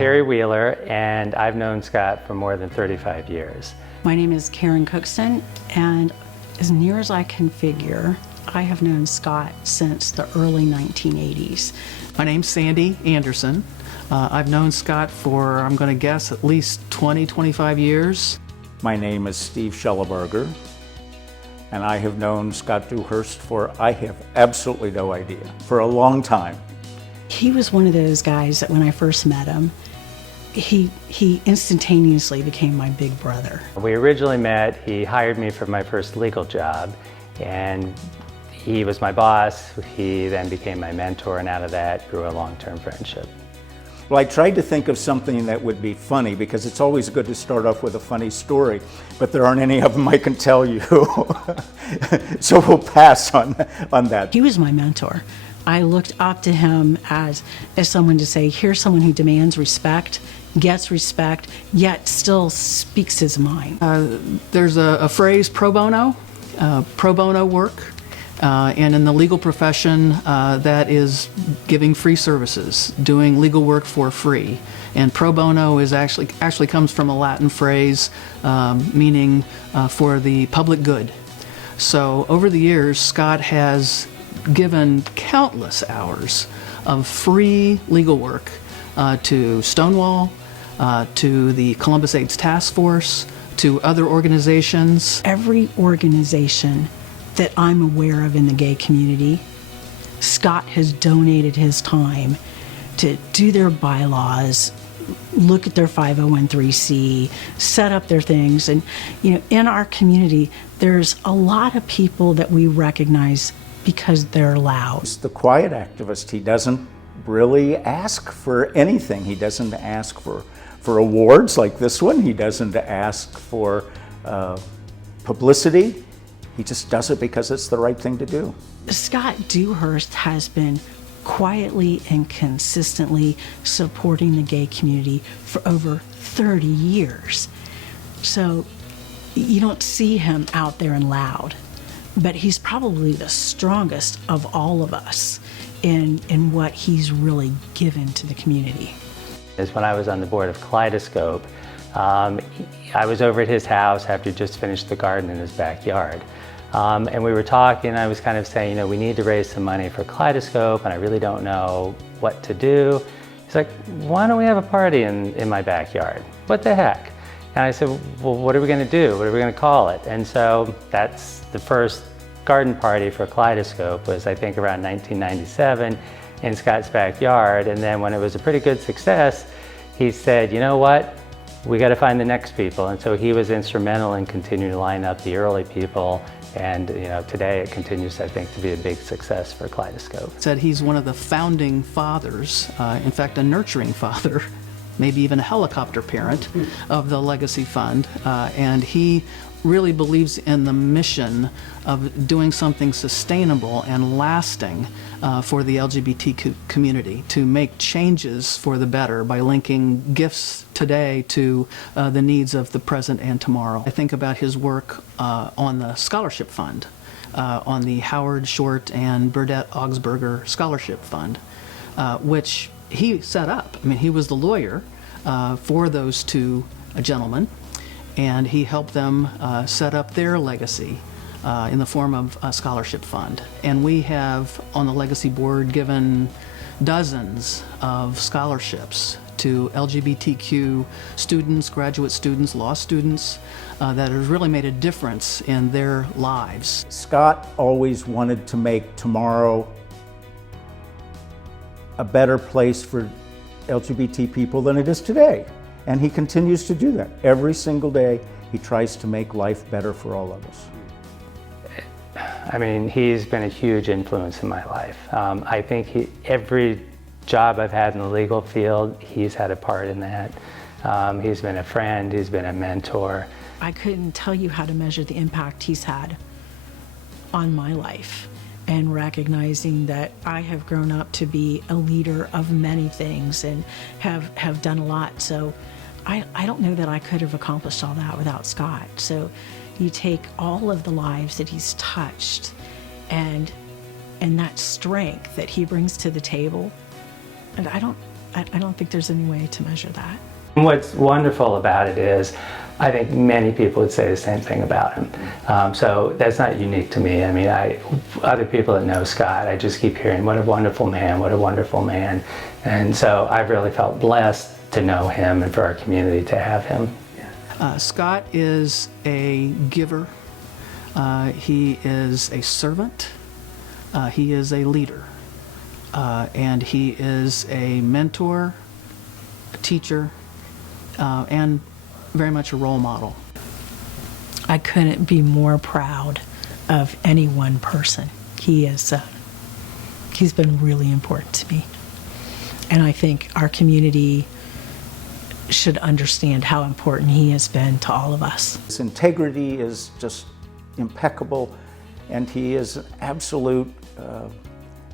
Terry Wheeler, and I've known Scott for more than 35 years. My name is Karen Cookston, and as near as I can figure, I have known Scott since the early 1980s. My name's Sandy Anderson. I've known Scott for, I'm going to guess, at least 20, 25 years. My name is Steve Schelleberger, and I have known Scot Dewhirst for, I have absolutely no idea, for a long time. He was one of those guys that when I first met him, he instantaneously became my big brother. We originally met, he hired me for my first legal job, and he was my boss. He then became my mentor, and out of that grew a long-term friendship. Well, I tried to think of something that would be funny, because it's always good to start off with a funny story, but there aren't any of them I can tell you. So we'll pass on that. He was my mentor. I looked up to him as someone to say, here's someone who demands respect, gets respect, yet still speaks his mind. There's a phrase, pro bono work. And in the legal profession, that is giving free services, doing legal work for free. And pro bono is actually comes from a Latin phrase meaning for the public good. So over the years, Scott has given countless hours of free legal work to Stonewall, to the Columbus AIDS Task Force, to other organizations. Every organization that I'm aware of in the gay community, Scott has donated his time to do their bylaws, look at their 501(c), set up their things. And you know, in our community, there's a lot of people that we recognize because they're loud. He's the quiet activist. He doesn't really ask for anything. He doesn't ask for awards like this one. He doesn't ask for publicity. He just does it because it's the right thing to do. Scot Dewhirst has been quietly and consistently supporting the gay community for over 30 years. So you don't see him out there and loud, but he's probably the strongest of all of us in what he's really given to the community. When I was on the board of Kaleidoscope, I was over at his house after he just finished the garden in his backyard. And we were talking, and I was kind of saying, you know, we need to raise some money for Kaleidoscope, and I really don't know what to do. He's like, why don't we have a party in my backyard? What the heck? And I said, well, what are we going to do? What are we going to call it? And so that's the first garden party for Kaleidoscope was, I think, around 1997 in Scott's backyard. And then when it was a pretty good success, he said, you know what? We got to find the next people. And so he was instrumental in continuing to line up the early people. And you know, today it continues, I think, to be a big success for Kaleidoscope. Said he's one of the founding fathers, in fact, a nurturing father, maybe even a helicopter parent of the Legacy Fund. And he really believes in the mission of doing something sustainable and lasting for the LGBT community, to make changes for the better by linking gifts today to the needs of the present and tomorrow. I think about his work on the Scholarship Fund, on the Howard Short and Burdette Augsburger Scholarship Fund, which he set up. I mean, he was the lawyer for those two gentlemen, and he helped them set up their legacy in the form of a scholarship fund. And we have, on the Legacy Board, given dozens of scholarships to LGBTQ students, graduate students, law students, that has really made a difference in their lives. Scott always wanted to make tomorrow a better place for LGBT people than it is today. And he continues to do that. Every single day, he tries to make life better for all of us. I mean, he's been a huge influence in my life. I think every job I've had in the legal field, he's had a part in that. He's been a friend, he's been a mentor. I couldn't tell you how to measure the impact he's had on my life, and recognizing that I have grown up to be a leader of many things and have done a lot. So I don't know that I could have accomplished all that without Scott. So you take all of the lives that he's touched and that strength that he brings to the table, and I I don't think there's any way to measure that. And what's wonderful about it is, I think many people would say the same thing about him. So that's not unique to me. I mean, other people that know Scott, I just keep hearing, what a wonderful man, what a wonderful man. And so I've really felt blessed to know him and for our community to have him. Scott is a giver. He is a servant. He is a leader. And he is a mentor, a teacher, and very much a role model. I couldn't be more proud of any one person. He's been really important to me. And I think our community should understand how important he has been to all of us. His integrity is just impeccable, and he is an absolute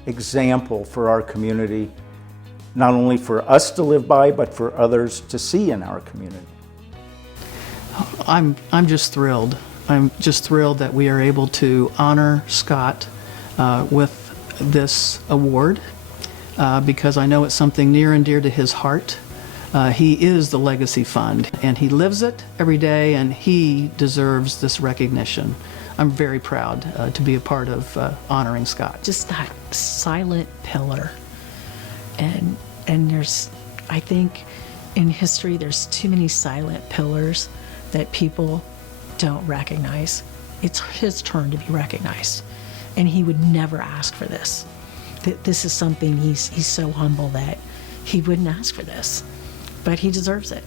example for our community, not only for us to live by, but for others to see in our community. I'm just thrilled. I'm just thrilled that we are able to honor Scott with this award because I know it's something near and dear to his heart. He is the Legacy Fund, and he lives it every day, and he deserves this recognition. I'm very proud to be a part of honoring Scott. Just that silent pillar. And there's, I think in history, there's too many silent pillars that people don't recognize. It's his turn to be recognized. And he would never ask for this. This is something he's so humble that he wouldn't ask for this. But he deserves it.